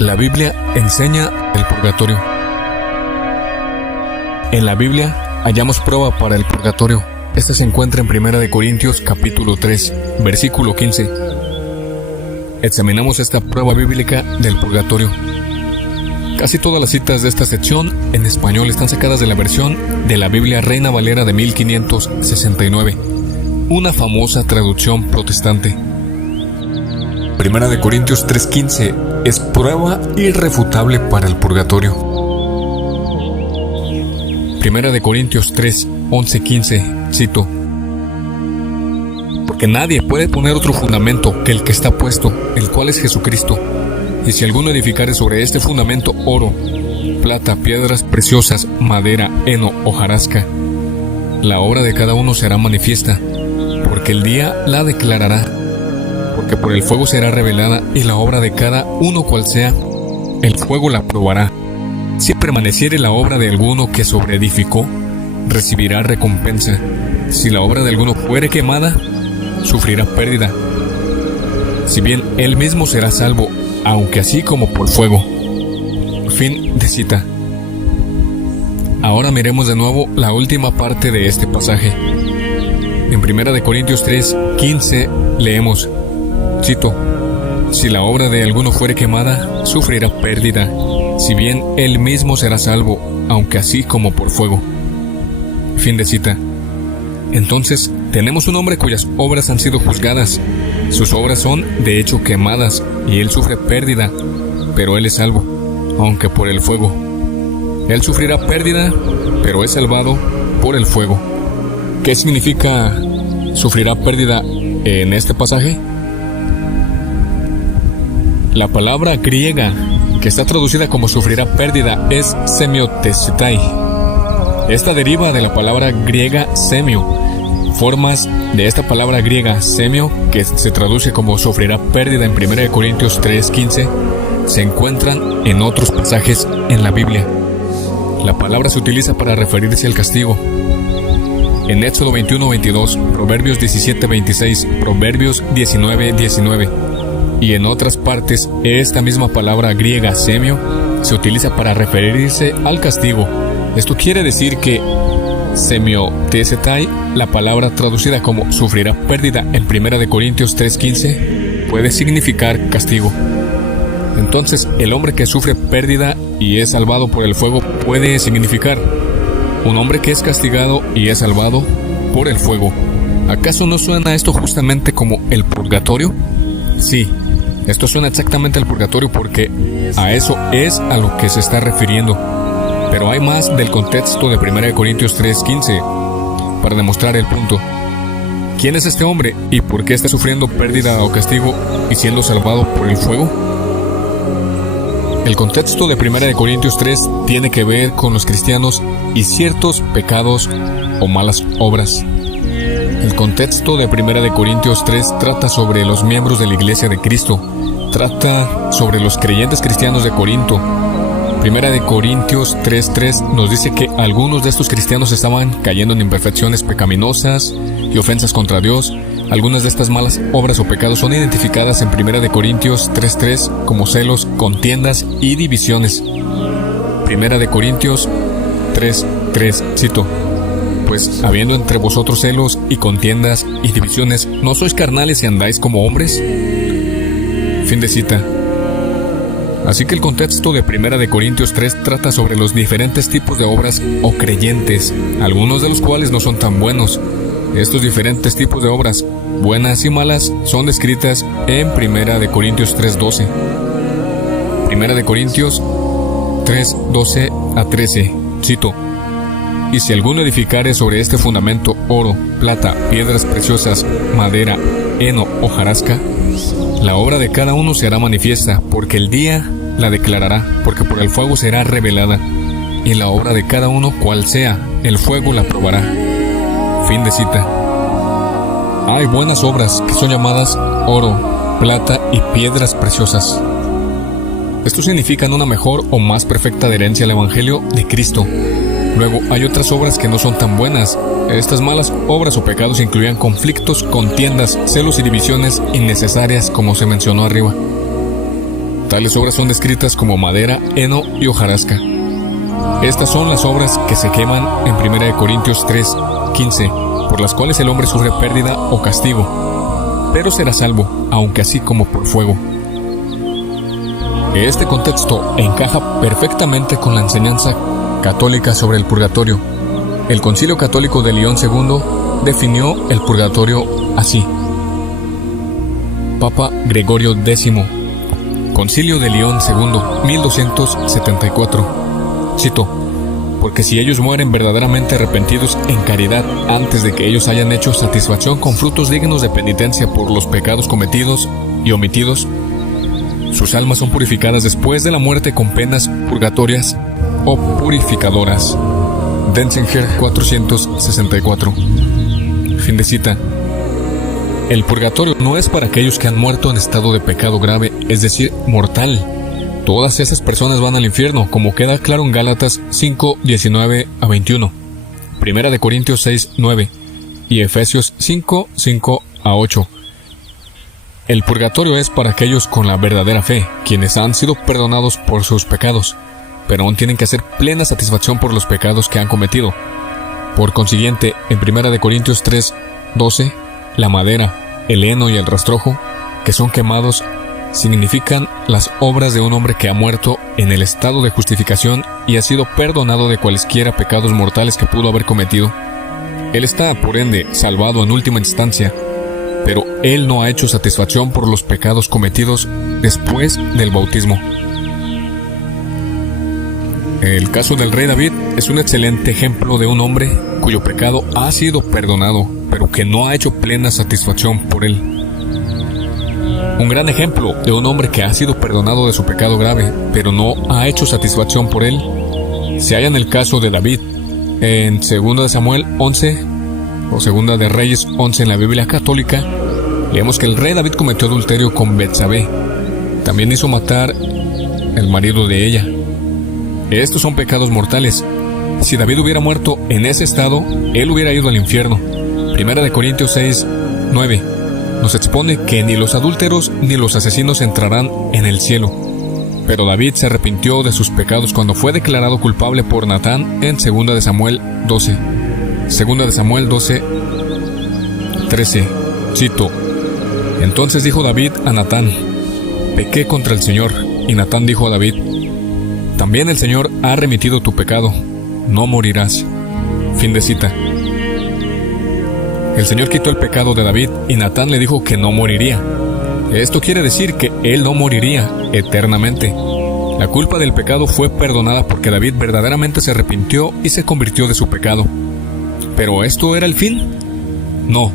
La Biblia enseña el purgatorio. En la Biblia hallamos prueba para el purgatorio. Esta se encuentra en 1 Corintios capítulo 3, versículo 15. Examinamos esta prueba bíblica del purgatorio. Casi todas las citas de esta sección en español están sacadas de la versión de la Biblia Reina Valera de 1569, una famosa traducción protestante. 1 Corintios 3:15 es prueba irrefutable para el purgatorio. 1 Corintios 3, 11-15, cito: Porque nadie puede poner otro fundamento que el que está puesto, el cual es Jesucristo. Y si alguno edificare sobre este fundamento oro, plata, piedras preciosas, madera, heno, hojarasca, la obra de cada uno será manifiesta, porque el día la declarará, porque por el fuego será revelada, y la obra de cada uno cual sea, el fuego la probará. Si permaneciere la obra de alguno que sobreedificó, recibirá recompensa. Si la obra de alguno fuere quemada, sufrirá pérdida. Si bien él mismo será salvo, aunque así como por fuego. Fin de cita. Ahora miremos de nuevo la última parte de este pasaje. En 1 Corintios 3, 15 leemos, cito: Si la obra de alguno fuere quemada, sufrirá pérdida, si bien él mismo será salvo, aunque así como por fuego. Fin de cita. Entonces, tenemos un hombre cuyas obras han sido juzgadas. Sus obras son, de hecho, quemadas, y él sufre pérdida, pero él es salvo, aunque por el fuego. Él sufrirá pérdida, pero es salvado por el fuego. ¿Qué significa sufrirá pérdida en este pasaje? La palabra griega que está traducida como sufrirá pérdida es semiotesetai. Esta deriva de la palabra griega semio. Formas de esta palabra griega semio, que se traduce como sufrirá pérdida en 1 Corintios 3:15, se encuentran en otros pasajes en la Biblia. La palabra se utiliza para referirse al castigo. En Éxodo 21:22, Proverbios 17:26, Proverbios 19:19. Y en otras partes, esta misma palabra griega semio se utiliza para referirse al castigo. Esto quiere decir que semiotesetai, la palabra traducida como sufrirá pérdida en 1 Corintios 3:15, puede significar castigo. Entonces, el hombre que sufre pérdida y es salvado por el fuego puede significar un hombre que es castigado y es salvado por el fuego. ¿Acaso no suena esto justamente como el purgatorio? Sí, esto suena exactamente al purgatorio porque a eso es a lo que se está refiriendo. Pero hay más del contexto de 1 Corintios 3:15 para demostrar el punto. ¿Quién es este hombre y por qué está sufriendo pérdida o castigo y siendo salvado por el fuego? El contexto de 1 Corintios 3 tiene que ver con los cristianos y ciertos pecados o malas obras. El contexto de 1 Corintios 3 trata sobre los miembros de la Iglesia de Cristo, trata sobre los creyentes cristianos de Corinto. 1 Corintios 3:3 nos dice que algunos de estos cristianos estaban cayendo en imperfecciones pecaminosas y ofensas contra Dios. Algunas de estas malas obras o pecados son identificadas en 1 Corintios 3:3 como celos, contiendas y divisiones. 1 Corintios 3:3, cito: Pues habiendo entre vosotros celos y contiendas y divisiones, ¿no sois carnales y andáis como hombres? Fin de cita. Así que el contexto de 1 Corintios 3 trata sobre los diferentes tipos de obras o creyentes, algunos de los cuales no son tan buenos. Estos diferentes tipos de obras, buenas y malas, son descritas en 1 Corintios 3:12. 1 Corintios 3:12-13, cito: Y si alguno edificare sobre este fundamento oro, plata, piedras preciosas, madera, heno, hojarasca, la obra de cada uno será manifiesta, porque el día la declarará, porque por el fuego será revelada, y la obra de cada uno cual sea, el fuego la probará. Fin de cita. Hay buenas obras que son llamadas oro, plata y piedras preciosas. Estos significan una mejor o más perfecta adherencia al Evangelio de Cristo. Luego hay otras obras que no son tan buenas. Estas malas obras o pecados incluían conflictos, contiendas, celos y divisiones innecesarias, como se mencionó arriba. Tales obras son descritas como madera, heno y hojarasca. Estas son las obras que se queman en 1 Corintios 3:15, por las cuales el hombre sufre pérdida o castigo, pero será salvo, aunque así como por fuego. Este contexto encaja perfectamente con la enseñanza católica sobre el purgatorio. El Concilio Católico de León II definió el purgatorio así. Papa Gregorio X, Concilio de León II, 1274. Cito: porque si ellos mueren verdaderamente arrepentidos en caridad antes de que ellos hayan hecho satisfacción con frutos dignos de penitencia por los pecados cometidos y omitidos, sus almas son purificadas después de la muerte con penas purgatorias o purificadoras. Denzinger 464. Fin de cita. El purgatorio no es para aquellos que han muerto en estado de pecado grave, es decir, mortal. Todas esas personas van al infierno, como queda claro en Gálatas 5:19-21, 1 Corintios 6:9 y Efesios 5:5-8. El purgatorio es para aquellos con la verdadera fe, quienes han sido perdonados por sus pecados, pero aún tienen que hacer plena satisfacción por los pecados que han cometido. Por consiguiente, en 1 Corintios 3:12, la madera, el heno y el rastrojo, que son quemados, significan las obras de un hombre que ha muerto en el estado de justificación y ha sido perdonado de cualesquiera pecados mortales que pudo haber cometido. Él está, por ende, salvado en última instancia, pero él no ha hecho satisfacción por los pecados cometidos después del bautismo. El caso del rey David es un excelente ejemplo de un hombre cuyo pecado ha sido perdonado, pero que no ha hecho plena satisfacción por él. Un gran ejemplo de un hombre que ha sido perdonado de su pecado grave, pero no ha hecho satisfacción por él, se halla en el caso de David. En 2 de Samuel 11 o 2 de Reyes 11 en la Biblia católica, leemos que el rey David cometió adulterio con Betsabé. También hizo matar el marido de ella. Estos son pecados mortales. Si David hubiera muerto en ese estado, él hubiera ido al infierno. 1 Corintios 6:9 nos expone que ni los adúlteros ni los asesinos entrarán en el cielo. Pero David se arrepintió de sus pecados cuando fue declarado culpable por Natán en 2 de Samuel 12. 2 de Samuel 12:13. Cito: entonces dijo David a Natán: pequé contra el Señor. Y Natán dijo a David: también el Señor ha remitido tu pecado, no morirás. Fin de cita. El Señor quitó el pecado de David y Natán le dijo que no moriría. Esto quiere decir que él no moriría eternamente. La culpa del pecado fue perdonada porque David verdaderamente se arrepintió y se convirtió de su pecado. ¿Pero esto era el fin? No.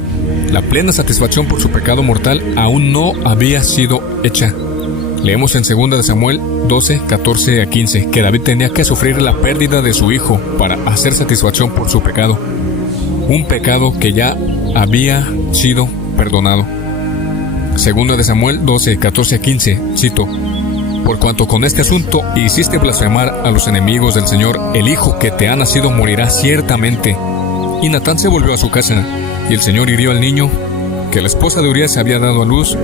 La plena satisfacción por su pecado mortal aún no había sido hecha. Leemos en 2 de Samuel 12:14-15 que David tenía que sufrir la pérdida de su hijo para hacer satisfacción por su pecado. Un pecado que ya había sido perdonado. 2 de Samuel 12:14-15, cito: por cuanto con este asunto hiciste blasfemar a los enemigos del Señor, el hijo que te ha nacido morirá ciertamente. Y Natán se volvió a su casa, y el Señor hirió al niño que la esposa de Urías había dado a luz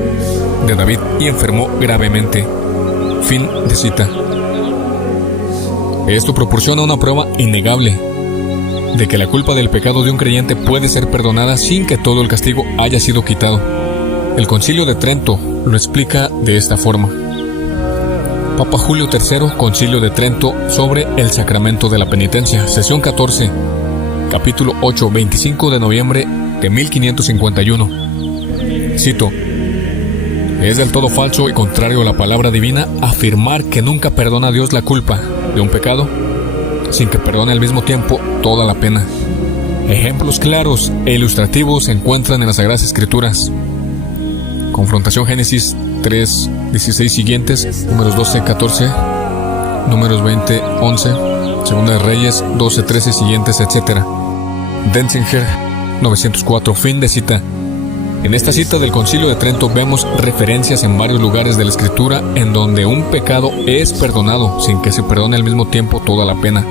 de David y enfermó gravemente. Fin de cita. Esto proporciona una prueba innegable de que la culpa del pecado de un creyente puede ser perdonada sin que todo el castigo haya sido quitado. El Concilio de Trento lo explica de esta forma. Papa Julio III, Concilio de Trento sobre el sacramento de la penitencia, sesión 14, capítulo 8, 25 de noviembre de 1551. Cito: es del todo falso y contrario a la palabra divina afirmar que nunca perdona a Dios la culpa de un pecado sin que perdone al mismo tiempo toda la pena. Ejemplos claros e ilustrativos se encuentran en las Sagradas Escrituras. Confrontación Génesis 3:16 siguientes, números 12:14, números 20:11, Segunda de Reyes 12:13 siguientes, etc. Denzinger 904. Fin de cita. En esta cita del Concilio de Trento vemos referencias en varios lugares de la Escritura en donde un pecado es perdonado sin que se perdone al mismo tiempo toda la pena.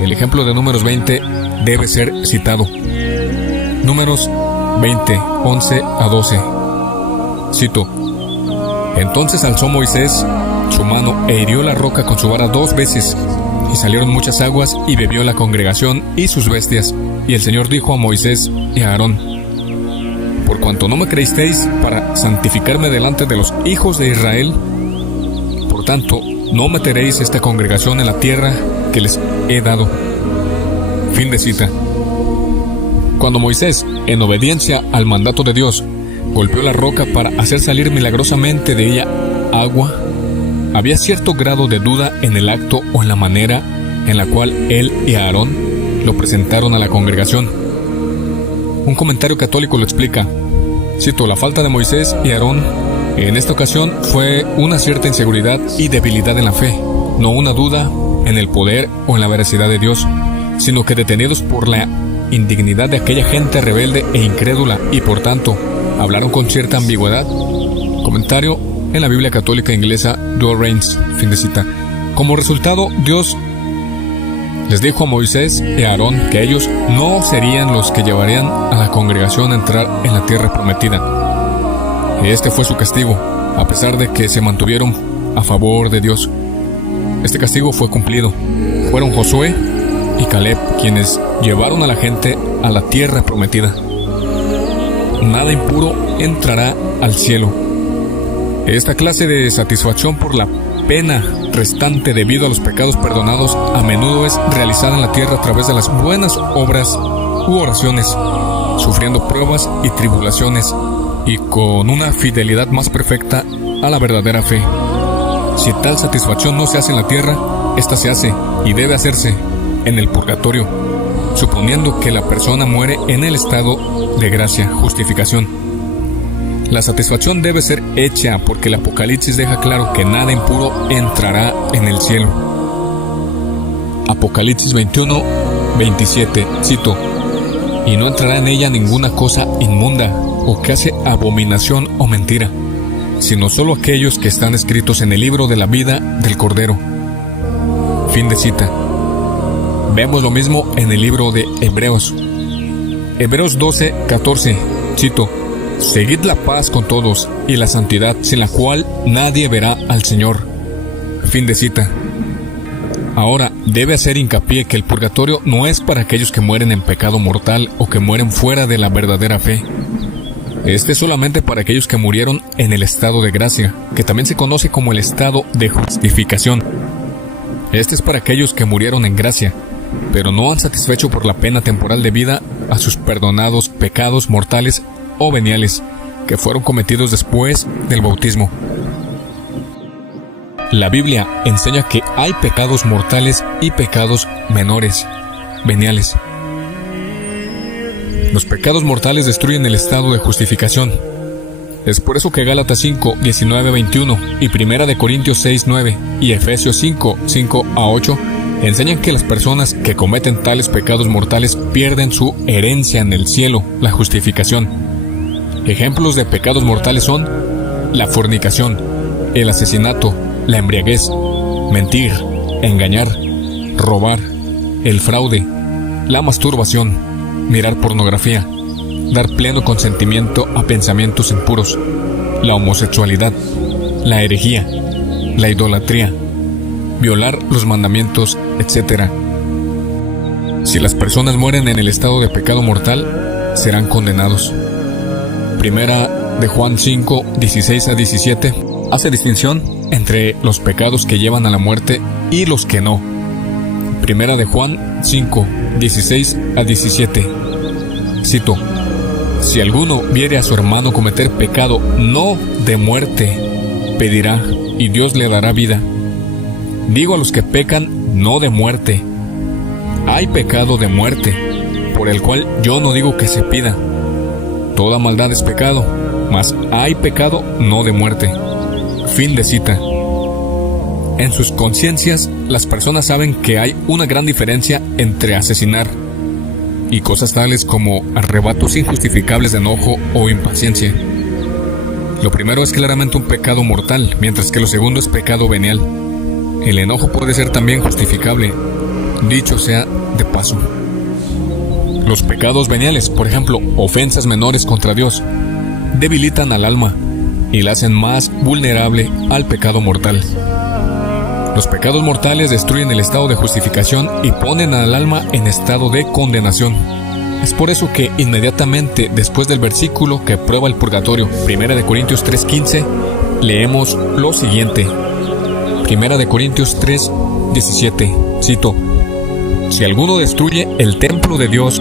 El ejemplo de Números 20 debe ser citado. Números 20, 11 a 12. Cito: entonces alzó Moisés su mano e hirió la roca con su vara 2 veces. Y salieron muchas aguas y bebió la congregación y sus bestias. Y el Señor dijo a Moisés y a Aarón: por cuanto no me creísteis para santificarme delante de los hijos de Israel, por tanto, no meteréis esta congregación en la tierra que les he dado. Fin de cita. Cuando Moisés, en obediencia al mandato de Dios, golpeó la roca para hacer salir milagrosamente de ella agua, había cierto grado de duda en el acto o en la manera en la cual él y Aarón lo presentaron a la congregación. Un comentario católico lo explica. Cito: la falta de Moisés y Aarón en esta ocasión fue una cierta inseguridad y debilidad en la fe, no una duda en el poder o en la veracidad de Dios, sino que detenidos por la indignidad de aquella gente rebelde e incrédula y por tanto hablaron con cierta ambigüedad. Comentario en la Biblia Católica Inglesa, Dual Reigns. Fin de cita. Como resultado, Dios les dijo a Moisés y a Aarón que ellos no serían los que llevarían a la congregación a entrar en la tierra prometida. Este fue su castigo, a pesar de que se mantuvieron a favor de Dios. Este castigo fue cumplido. Fueron Josué y Caleb quienes llevaron a la gente a la tierra prometida. Nada impuro entrará al cielo. Esta clase de satisfacción por la pena restante debido a los pecados perdonados a menudo es realizada en la tierra a través de las buenas obras u oraciones, sufriendo pruebas y tribulaciones y con una fidelidad más perfecta a la verdadera fe. Si tal satisfacción no se hace en la tierra, esta se hace y debe hacerse en el purgatorio, suponiendo que la persona muere en el estado de gracia, justificación. La satisfacción debe ser hecha porque el Apocalipsis deja claro que nada impuro entrará en el cielo. Apocalipsis 21, 27, cito: y no entrará en ella ninguna cosa inmunda o que hace abominación o mentira, sino solo aquellos que están escritos en el libro de la vida del Cordero. Fin de cita. Vemos lo mismo en el libro de Hebreos. Hebreos 12, 14, cito: seguid la paz con todos y la santidad, sin la cual nadie verá al Señor. Fin de cita. Ahora, debe hacer hincapié que el purgatorio no es para aquellos que mueren en pecado mortal o que mueren fuera de la verdadera fe. Este es solamente para aquellos que murieron en el estado de gracia, que también se conoce como el estado de justificación. Este es para aquellos que murieron en gracia, pero no han satisfecho por la pena temporal debida a sus perdonados pecados mortales o veniales que fueron cometidos después del bautismo. La Biblia enseña que hay pecados mortales y pecados menores, veniales. Los pecados mortales destruyen el estado de justificación. Es por eso que Gálatas 5, 19, 21 y 1 Corintios 6, 9 y Efesios 5, 5 a 8 enseñan que las personas que cometen tales pecados mortales pierden su herencia en el cielo, la justificación. Ejemplos de pecados mortales son la fornicación, el asesinato, la embriaguez, mentir, engañar, robar, el fraude, la masturbación, mirar pornografía, dar pleno consentimiento a pensamientos impuros, la homosexualidad, la herejía, la idolatría, violar los mandamientos, etc. Si las personas mueren en el estado de pecado mortal, serán condenados. Primera de Juan 5, 16 a 17 hace distinción entre los pecados que llevan a la muerte y los que no. Primera de Juan 5, 16 a 17. Cito: si alguno viere a su hermano cometer pecado no de muerte, pedirá y Dios le dará vida. Digo a los que pecan no de muerte. Hay pecado de muerte, por el cual yo no digo que se pida. Toda maldad es pecado, mas hay pecado no de muerte. Fin de cita. En sus conciencias, las personas saben que hay una gran diferencia entre asesinar y cosas tales como arrebatos injustificables de enojo o impaciencia. Lo primero es claramente un pecado mortal, mientras que lo segundo es pecado venial. El enojo puede ser también justificable, dicho sea de paso. Los pecados veniales, por ejemplo, ofensas menores contra Dios, debilitan al alma y la hacen más vulnerable al pecado mortal. Los pecados mortales destruyen el estado de justificación y ponen al alma en estado de condenación. Es por eso que inmediatamente después del versículo que prueba el purgatorio, 1 Corintios 3:15, leemos lo siguiente. 1 Corintios 3:17, cito: Si alguno destruye el templo de Dios,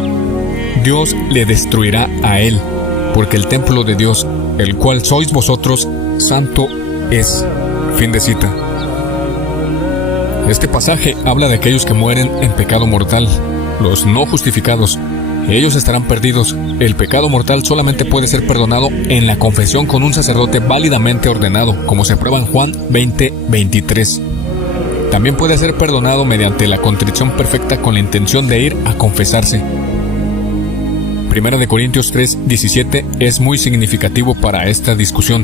Dios le destruirá a él, porque el templo de Dios, el cual sois vosotros, santo es. Fin de cita. Este pasaje habla de aquellos que mueren en pecado mortal, los no justificados. Ellos estarán perdidos. El pecado mortal solamente puede ser perdonado en la confesión con un sacerdote válidamente ordenado, como se prueba en Juan 20:23. También puede ser perdonado mediante la contrición perfecta con la intención de ir a confesarse. 1 Corintios 3:17 es muy significativo para esta discusión,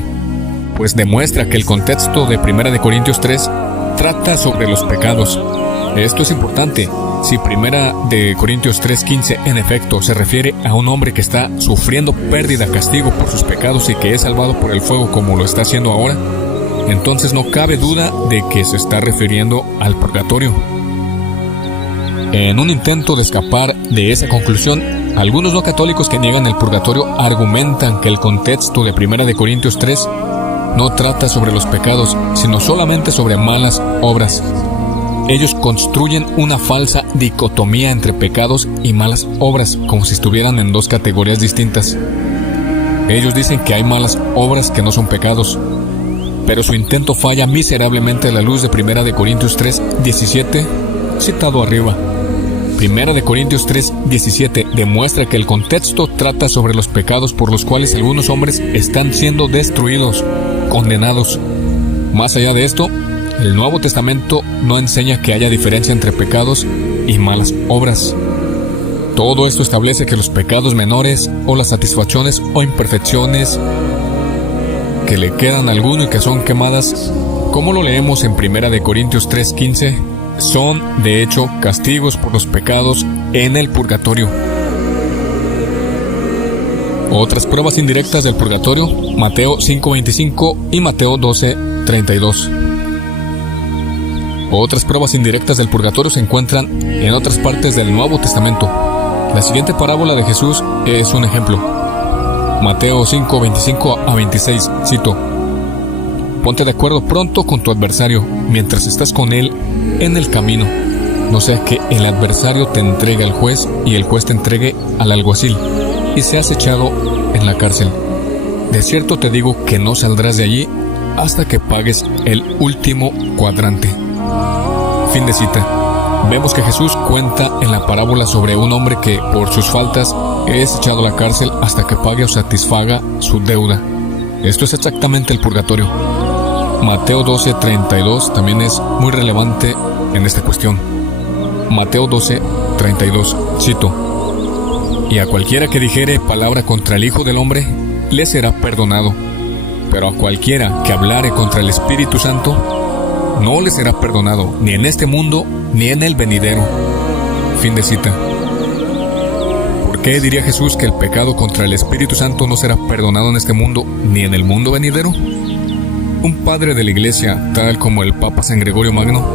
pues demuestra que el contexto de 1 Corintios 3 trata sobre los pecados. Esto es importante. Si 1 Corintios 3:15 en efecto se refiere a un hombre que está sufriendo pérdida, castigo por sus pecados y que es salvado por el fuego como lo está haciendo ahora, entonces no cabe duda de que se está refiriendo al purgatorio. En un intento de escapar de esa conclusión, algunos no católicos que niegan el purgatorio argumentan que el contexto de 1 Corintios 3 no trata sobre los pecados, sino solamente sobre malas obras. Ellos construyen una falsa dicotomía entre pecados y malas obras, como si estuvieran en dos categorías distintas. Ellos dicen que hay malas obras que no son pecados, pero su intento falla miserablemente a la luz de 1 Corintios 3:17, citado arriba. 1 Corintios 3:17 demuestra que el contexto trata sobre los pecados por los cuales algunos hombres están siendo destruidos, condenados. Más allá de esto, el Nuevo Testamento no enseña que haya diferencia entre pecados y malas obras. Todo esto establece que los pecados menores o las satisfacciones o imperfecciones que le quedan a alguno y que son quemadas, como lo leemos en 1 Corintios 3:15, son de hecho castigos por los pecados en el purgatorio. Otras pruebas indirectas del purgatorio, Mateo 5:25 y Mateo 12:32. Otras pruebas indirectas del purgatorio se encuentran en otras partes del Nuevo Testamento. La siguiente parábola de Jesús es un ejemplo. Mateo 5:25-26, cito: Ponte de acuerdo pronto con tu adversario, mientras estás con él en el camino. No sea que el adversario te entregue al juez y el juez te entregue al alguacil, y seas echado en la cárcel. De cierto te digo que no saldrás de allí hasta que pagues el último cuadrante. Fin de cita. Vemos que Jesús cuenta en la parábola sobre un hombre que, por sus faltas, es echado a la cárcel hasta que pague o satisfaga su deuda. Esto es exactamente el purgatorio. Mateo 12:32 también es muy relevante en esta cuestión. Mateo 12:32, cito: Y a cualquiera que dijere palabra contra el Hijo del Hombre, le será perdonado. Pero a cualquiera que hablare contra el Espíritu Santo, no le será perdonado, ni en este mundo, ni en el venidero. Fin de cita. ¿Por qué diría Jesús que el pecado contra el Espíritu Santo no será perdonado en este mundo, ni en el mundo venidero? Un padre de la Iglesia, tal como el Papa San Gregorio Magno,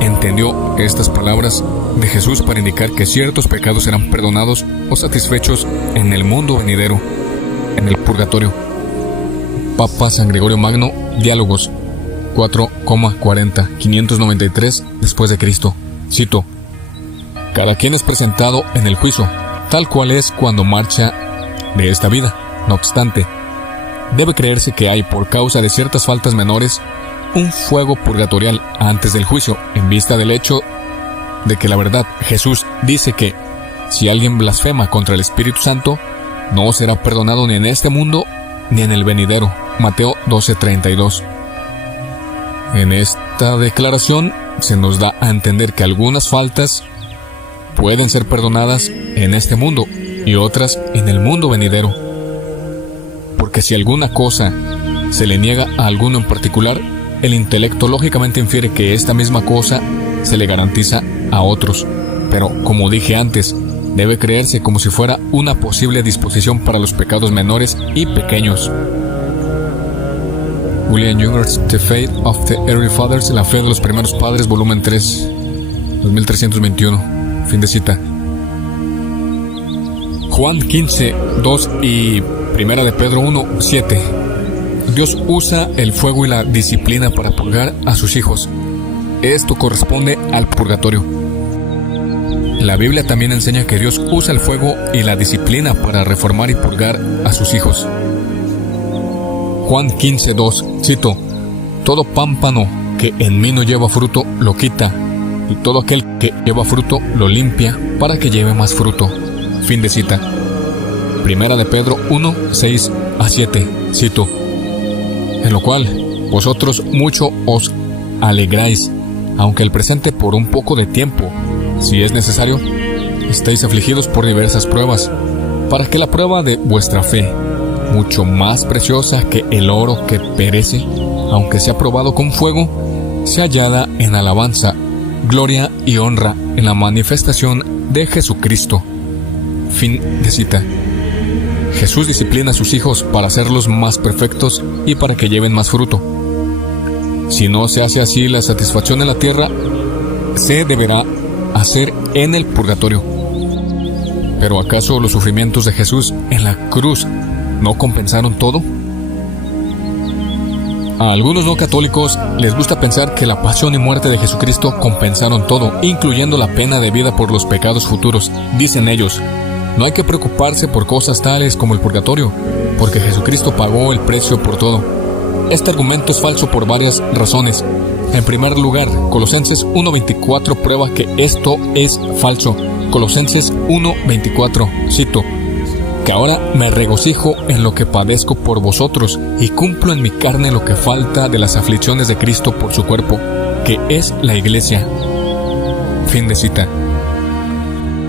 entendió estas palabras de Jesús para indicar que ciertos pecados serán perdonados o satisfechos en el mundo venidero, en el purgatorio. Papa San Gregorio Magno, Diálogos 4,40, 593 después de Cristo. Cito: Cada quien es presentado en el juicio, tal cual es cuando marcha de esta vida. No obstante, debe creerse que hay, por causa de ciertas faltas menores, un fuego purgatorial antes del juicio, en vista del hecho de que la verdad, Jesús dice que si alguien blasfema contra el Espíritu Santo, no será perdonado ni en este mundo ni en el venidero. Mateo 12:32. En esta declaración se nos da a entender que algunas faltas pueden ser perdonadas en este mundo y otras en el mundo venidero. Porque si alguna cosa se le niega a alguno en particular, el intelecto lógicamente infiere que esta misma cosa se le garantiza a otros. Pero, como dije antes, debe creerse como si fuera una posible disposición para los pecados menores y pequeños. William Youngers, The Faith of the Early Fathers, La Fe de los Primeros Padres, volumen 3, 2321. Fin de cita. Juan 15, 2 y Primera de Pedro 1, 7. Dios usa el fuego y la disciplina para purgar a sus hijos. Esto corresponde al purgatorio. La Biblia también enseña que Dios usa el fuego y la disciplina para reformar y purgar a sus hijos. Juan 15, 2, cito: todo pámpano que en mí no lleva fruto lo quita, y todo aquel que lleva fruto lo limpia para que lleve más fruto. Fin de cita. Primera de Pedro 1, 6 a 7, cito: en lo cual vosotros mucho os alegráis, aunque el presente por un poco de tiempo, si es necesario, estéis afligidos por diversas pruebas, para que la prueba de vuestra fe, mucho más preciosa que el oro que perece, aunque sea probado con fuego, sea hallada en alabanza, gloria y honra en la manifestación de Jesucristo. Fin de cita. Jesús disciplina a sus hijos para hacerlos más perfectos y para que lleven más fruto. Si no se hace así, la satisfacción en la tierra se deberá hacer en el purgatorio. ¿Pero acaso los sufrimientos de Jesús en la cruz no compensaron todo? A algunos no católicos les gusta pensar que la pasión y muerte de Jesucristo compensaron todo, incluyendo la pena debida por los pecados futuros. Dicen ellos: no hay que preocuparse por cosas tales como el purgatorio, porque Jesucristo pagó el precio por todo. Este argumento es falso por varias razones. En primer lugar, Colosenses 1:24 prueba que esto es falso. Colosenses 1:24, cito: que ahora me regocijo en lo que padezco por vosotros y cumplo en mi carne lo que falta de las aflicciones de Cristo por su cuerpo, que es la iglesia. Fin de cita.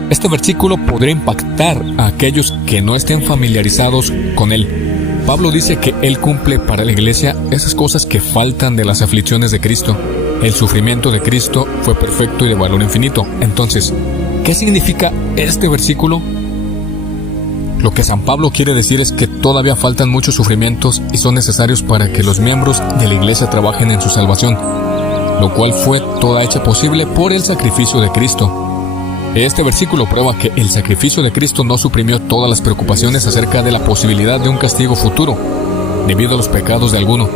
Este versículo podría impactar a aquellos que no estén familiarizados con él. Pablo dice que él cumple para la iglesia esas cosas que faltan de las aflicciones de Cristo. El sufrimiento de Cristo fue perfecto y de valor infinito. Entonces, ¿qué significa este versículo? Lo que San Pablo quiere decir es que todavía faltan muchos sufrimientos y son necesarios para que los miembros de la iglesia trabajen en su salvación, lo cual fue toda hecha posible por el sacrificio de Cristo. Este versículo prueba que el sacrificio de Cristo no suprimió todas las preocupaciones acerca de la posibilidad de un castigo futuro, debido a los pecados de alguno.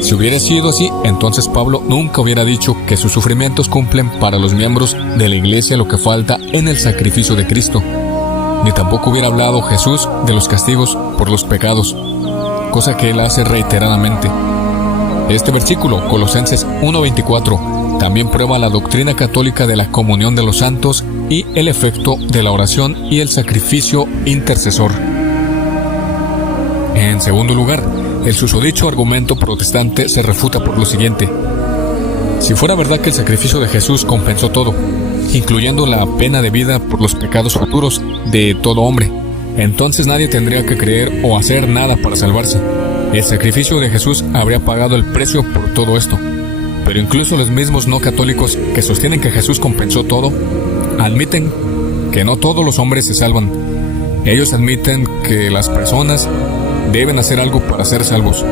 Si hubiera sido así, entonces Pablo nunca hubiera dicho que sus sufrimientos cumplen para los miembros de la iglesia lo que falta en el sacrificio de Cristo. Ni tampoco hubiera hablado Jesús de los castigos por los pecados, cosa que él hace reiteradamente. Este versículo, Colosenses 1:24, también prueba la doctrina católica de la comunión de los santos y el efecto de la oración y el sacrificio intercesor. En segundo lugar, el susodicho argumento protestante se refuta por lo siguiente: si fuera verdad que el sacrificio de Jesús compensó todo, incluyendo la pena debida por los pecados futuros de todo hombre, entonces nadie tendría que creer o hacer nada para salvarse. El sacrificio de Jesús habría pagado el precio por todo esto. Pero incluso los mismos no católicos que sostienen que Jesús compensó todo, admiten que no todos los hombres se salvan. Ellos admiten que las personas deben hacer algo para ser salvos.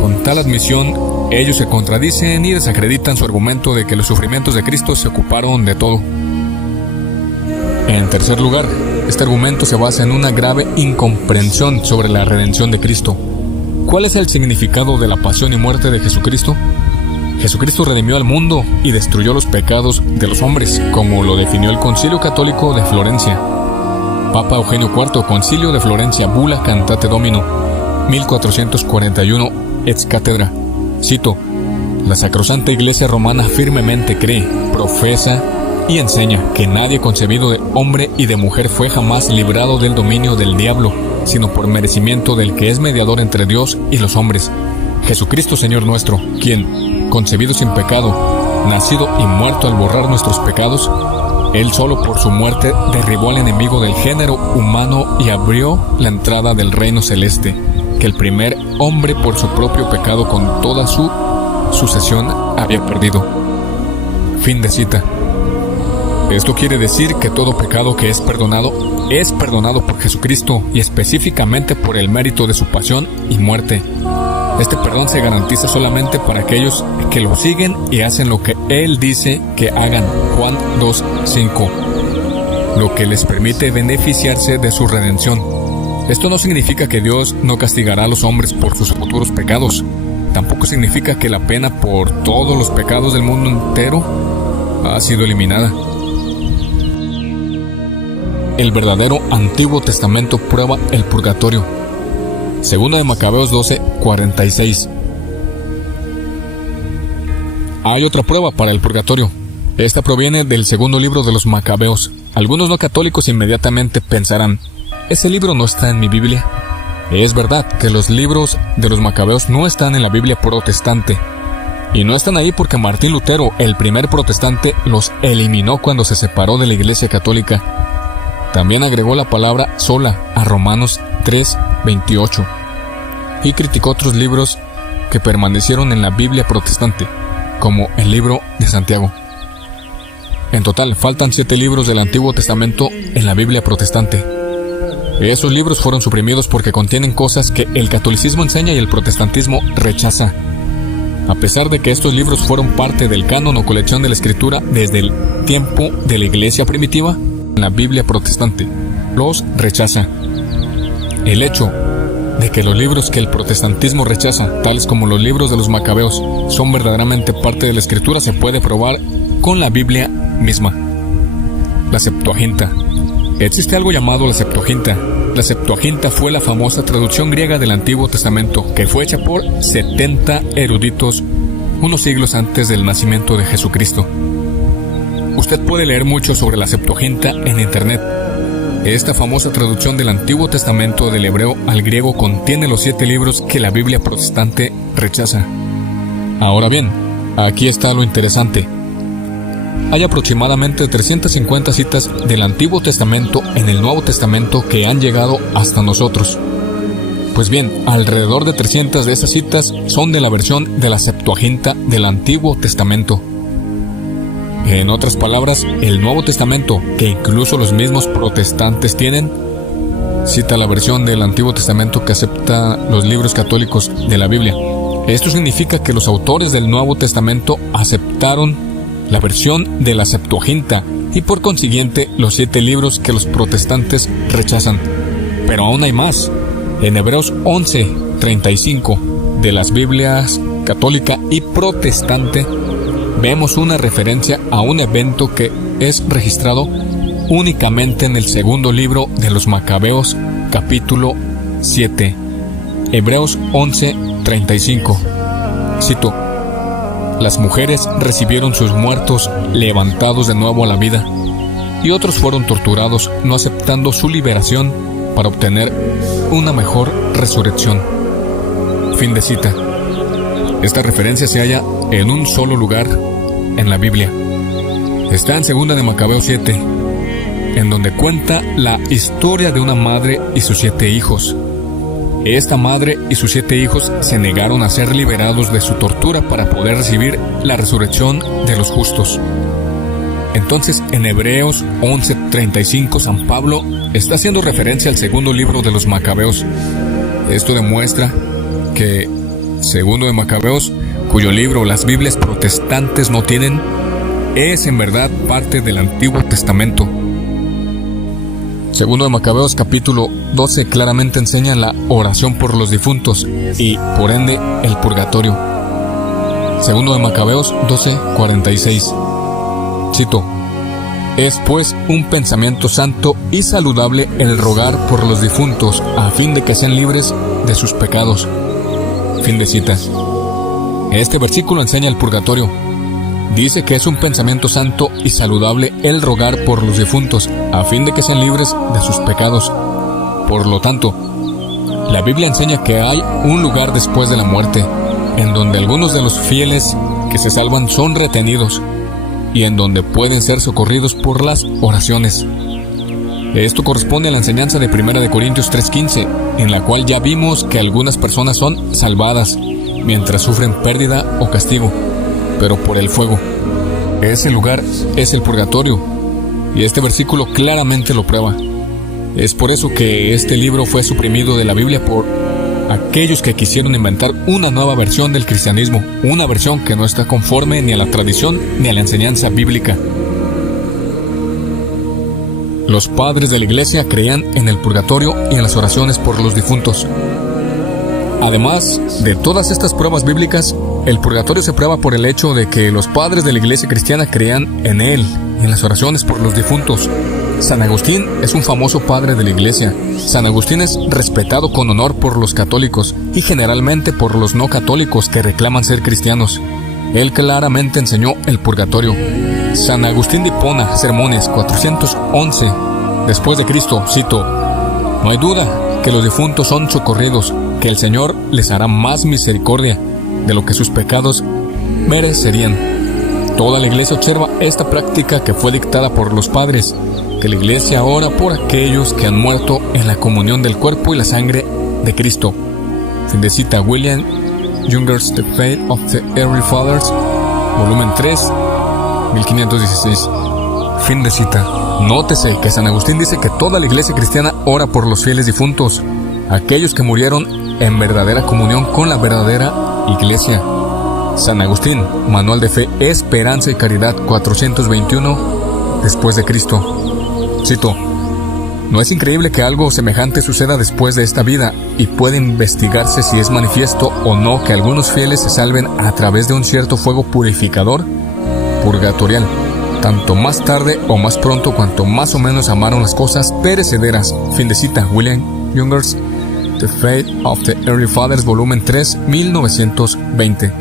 Con tal admisión, ellos se contradicen y desacreditan su argumento de que los sufrimientos de Cristo se ocuparon de todo. En tercer lugar, este argumento se basa en una grave incomprensión sobre la redención de Cristo. ¿Cuál es el significado de la pasión y muerte de Jesucristo? Jesucristo redimió al mundo y destruyó los pecados de los hombres, como lo definió el Concilio Católico de Florencia. Papa Eugenio IV, Concilio de Florencia, Bula Cantate Domino, 1441, ex cátedra. Cito: la Sacrosanta Iglesia Romana firmemente cree, profesa y enseña que nadie concebido de hombre y de mujer fue jamás librado del dominio del diablo, sino por merecimiento del que es mediador entre Dios y los hombres, Jesucristo Señor nuestro, quien, concebido sin pecado, nacido y muerto al borrar nuestros pecados, él solo por su muerte derribó al enemigo del género humano y abrió la entrada del reino celeste, que el primer hombre por su propio pecado con toda su sucesión había perdido. Fin de cita. Esto quiere decir que todo pecado que es perdonado por Jesucristo y específicamente por el mérito de su pasión y muerte. Este perdón se garantiza solamente para aquellos que lo siguen y hacen lo que Él dice que hagan. Juan 2:5. Lo que les permite beneficiarse de su redención. Esto no significa que Dios no castigará a los hombres por sus futuros pecados. Tampoco significa que la pena por todos los pecados del mundo entero ha sido eliminada. El verdadero Antiguo Testamento prueba el purgatorio. Segunda de Macabeos 12:46. Hay otra prueba para el purgatorio. Esta proviene del segundo libro de los Macabeos. Algunos no católicos inmediatamente pensarán: ese libro no está en mi Biblia. Es verdad que los libros de los Macabeos no están en la Biblia protestante. Y no están ahí porque Martín Lutero, el primer protestante, los eliminó cuando se separó de la Iglesia Católica. También agregó la palabra sola a Romanos 3:28 y criticó otros libros que permanecieron en la Biblia protestante, como el libro de Santiago. En total, faltan 7 libros del Antiguo Testamento en la Biblia protestante. Esos libros fueron suprimidos porque contienen cosas que el catolicismo enseña y el protestantismo rechaza. A pesar de que estos libros fueron parte del canon o colección de la Escritura desde el tiempo de la Iglesia primitiva, la Biblia protestante los rechaza. El hecho de que los libros que el protestantismo rechaza, tales como los libros de los Macabeos, son verdaderamente parte de la Escritura se puede probar con la Biblia misma. La Septuaginta. Existe algo llamado la Septuaginta. La Septuaginta fue la famosa traducción griega del Antiguo Testamento, que fue hecha por 70 eruditos unos siglos antes del nacimiento de Jesucristo. Usted puede leer mucho sobre la Septuaginta en Internet. Esta famosa traducción del Antiguo Testamento del hebreo al griego contiene los 7 libros que la Biblia protestante rechaza. Ahora bien, aquí está lo interesante. Hay aproximadamente 350 citas del Antiguo Testamento en el Nuevo Testamento que han llegado hasta nosotros. Pues bien, alrededor de 300 de esas citas son de la versión de la Septuaginta del Antiguo Testamento. En otras palabras, el Nuevo Testamento, que incluso los mismos protestantes tienen, cita la versión del Antiguo Testamento que acepta los libros católicos de la Biblia. Esto significa que los autores del Nuevo Testamento aceptaron la versión de la Septuaginta y por consiguiente los 7 libros que los protestantes rechazan. Pero aún hay más. En Hebreos 11:35 de las Biblias católica y protestante vemos una referencia a un evento que es registrado únicamente en el segundo libro de los Macabeos, capítulo 7. Hebreos 11:35. Cito: las mujeres recibieron sus muertos levantados de nuevo a la vida, y otros fueron torturados, no aceptando su liberación para obtener una mejor resurrección. Fin de cita. Esta referencia se halla en un solo lugar en la Biblia. Está en 2 de Macabeos 7, en donde cuenta la historia de una madre y sus 7 hijos. Esta madre y sus 7 hijos se negaron a ser liberados de su tortura para poder recibir la resurrección de los justos. Entonces, en Hebreos 11:35, San Pablo está haciendo referencia al segundo libro de los Macabeos. Esto demuestra que 2 de Macabeos, cuyo libro las Biblias protestantes no tienen, es en verdad parte del Antiguo Testamento. 2 de Macabeos capítulo 12 claramente enseña la oración por los difuntos y, por ende, el purgatorio. 2 de Macabeos 12:46. Cito: es pues un pensamiento santo y saludable el rogar por los difuntos a fin de que sean libres de sus pecados. Fin de cita. Este versículo enseña el purgatorio. Dice que es un pensamiento santo y saludable el rogar por los difuntos, a fin de que sean libres de sus pecados. Por lo tanto, la Biblia enseña que hay un lugar después de la muerte, en donde algunos de los fieles que se salvan son retenidos, y en donde pueden ser socorridos por las oraciones. Esto corresponde a la enseñanza de 1 de Corintios 3:15, en la cual ya vimos que algunas personas son salvadas, mientras sufren pérdida o castigo, pero por el fuego. Ese lugar es el purgatorio, y este versículo claramente lo prueba. Es por eso que este libro fue suprimido de la Biblia por aquellos que quisieron inventar una nueva versión del cristianismo, una versión que no está conforme ni a la tradición ni a la enseñanza bíblica. Los padres de la iglesia creían en el purgatorio y en las oraciones por los difuntos. Además de todas estas pruebas bíblicas, el purgatorio se prueba por el hecho de que los padres de la iglesia cristiana creían en él y en las oraciones por los difuntos. San Agustín es un famoso padre de la iglesia. San Agustín es respetado con honor por los católicos y generalmente por los no católicos que reclaman ser cristianos. Él claramente enseñó el purgatorio. San Agustín de Hipona, Sermones 411 después de Cristo, cito: "No hay duda que los difuntos son socorridos, que el Señor les hará más misericordia de lo que sus pecados merecerían". Toda la iglesia observa esta práctica que fue dictada por los padres, que la iglesia ora por aquellos que han muerto en la comunión del cuerpo y la sangre de Cristo. Fin de cita. William Younger's The Faith of the Early Fathers, volumen 3, 1516. Fin de cita. Nótese que San Agustín dice que toda la iglesia cristiana ora por los fieles difuntos, aquellos que murieron en verdadera comunión con la verdadera iglesia. San Agustín, Manual de Fe, Esperanza y Caridad, 421 después de Cristo. Cito: "¿No es increíble que algo semejante suceda después de esta vida y puede investigarse si es manifiesto o no que algunos fieles se salven a través de un cierto fuego purificador, purgatorial, tanto más tarde o más pronto cuanto más o menos amaron las cosas perecederas"? Fin de cita. William Younger's The Faith of the Early Fathers, volumen 3, 1920.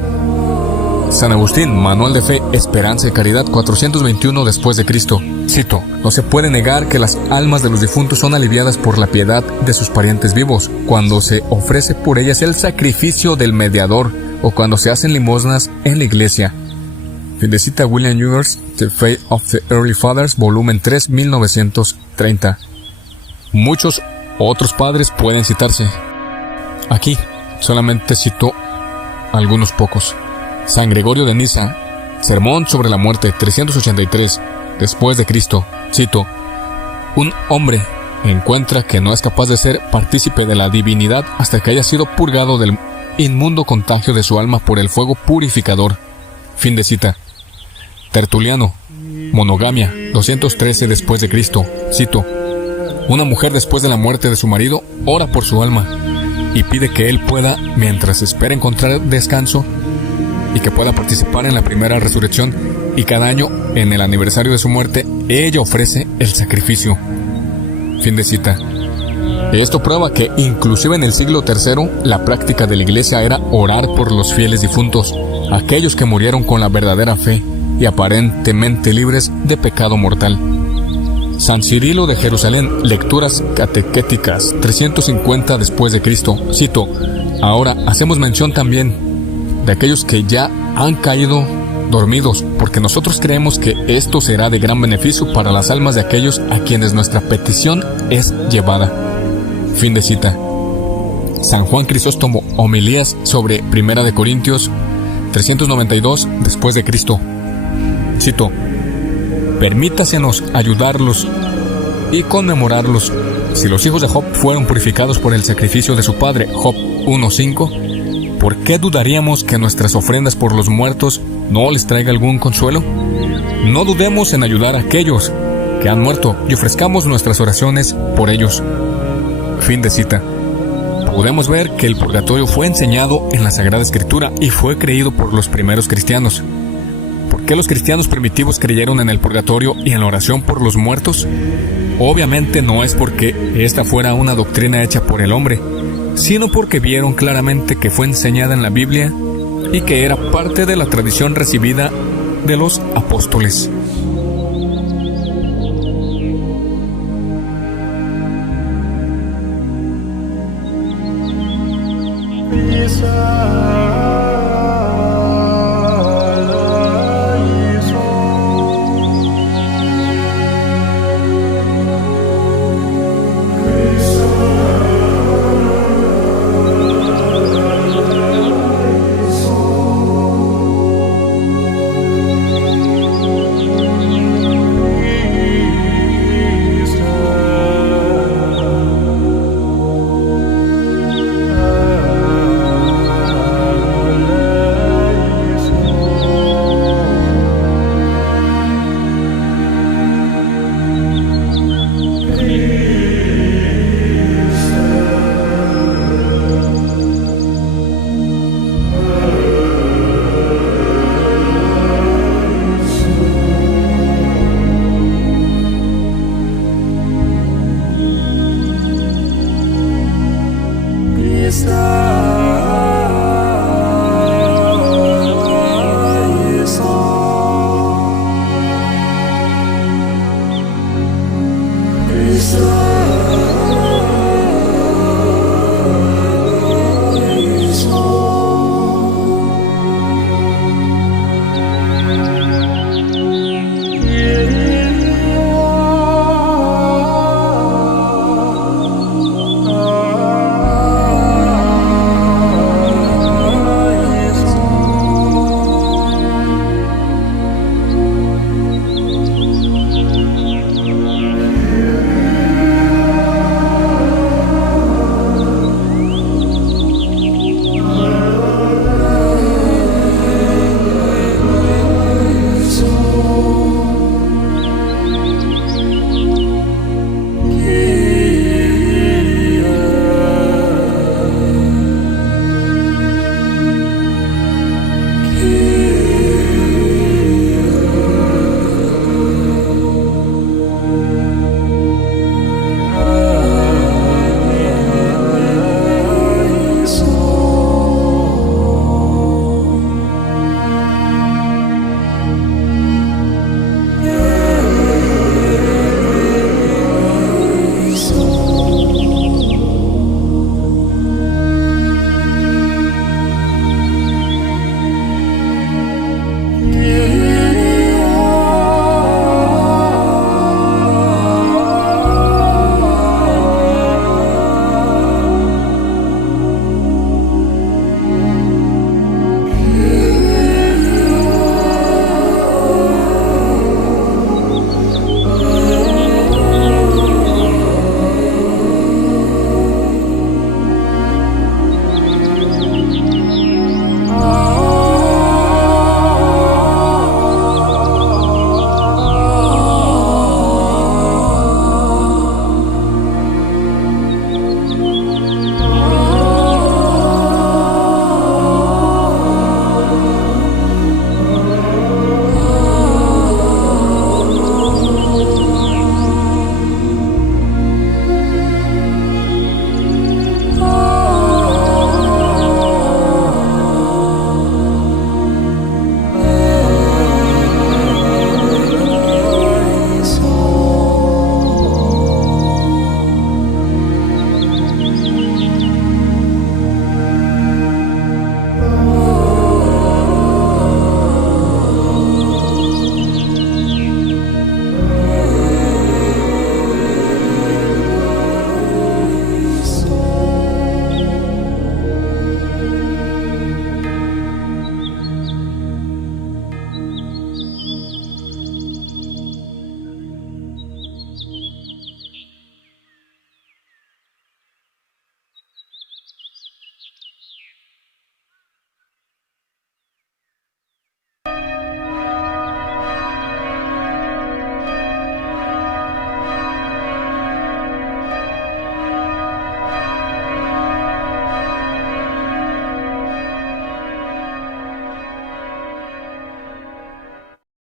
San Agustín, Manual de Fe, Esperanza y Caridad, 421 después de Cristo. Cito: "No se puede negar que las almas de los difuntos son aliviadas por la piedad de sus parientes vivos, cuando se ofrece por ellas el sacrificio del mediador o cuando se hacen limosnas en la iglesia". Fin de cita. William Younger's The Faith of the Early Fathers, volumen 3, 1930. Muchos otros padres pueden citarse. Aquí solamente cito algunos pocos. San Gregorio de Niza, Sermón sobre la muerte, 383 después de Cristo. Cito: "Un hombre encuentra que no es capaz de ser partícipe de la divinidad hasta que haya sido purgado del inmundo contagio de su alma por el fuego purificador". Fin de cita. Tertuliano, Monogamia, 213 después de Cristo. Cito: "Una mujer después de la muerte de su marido ora por su alma y pide que él pueda, mientras espera encontrar descanso, y que pueda participar en la primera resurrección, y cada año, en el aniversario de su muerte, ella ofrece el sacrificio". Fin de cita. Esto prueba que inclusive en el siglo III la práctica de la iglesia era orar por los fieles difuntos, aquellos que murieron con la verdadera fe y aparentemente libres de pecado mortal. San Cirilo de Jerusalén, Lecturas Catequéticas, 350 después de Cristo. Cito: "Ahora hacemos mención también de aquellos que ya han caído dormidos, porque nosotros creemos que esto será de gran beneficio para las almas de aquellos a quienes nuestra petición es llevada". Fin de cita. San Juan Crisóstomo, Homilías sobre Primera de Corintios, 392 después de Cristo. Cito: "Permítasenos ayudarlos y conmemorarlos. Si los hijos de Job fueron purificados por el sacrificio de su padre", Job 1:5, "¿por qué dudaríamos que nuestras ofrendas por los muertos no les traiga algún consuelo? No dudemos en ayudar a aquellos que han muerto y ofrezcamos nuestras oraciones por ellos". Fin de cita. Podemos ver que el purgatorio fue enseñado en la Sagrada Escritura y fue creído por los primeros cristianos. ¿Por qué los cristianos primitivos creyeron en el purgatorio y en la oración por los muertos? Obviamente no es porque esta fuera una doctrina hecha por el hombre, sino porque vieron claramente que fue enseñada en la Biblia y que era parte de la tradición recibida de los apóstoles. Pisa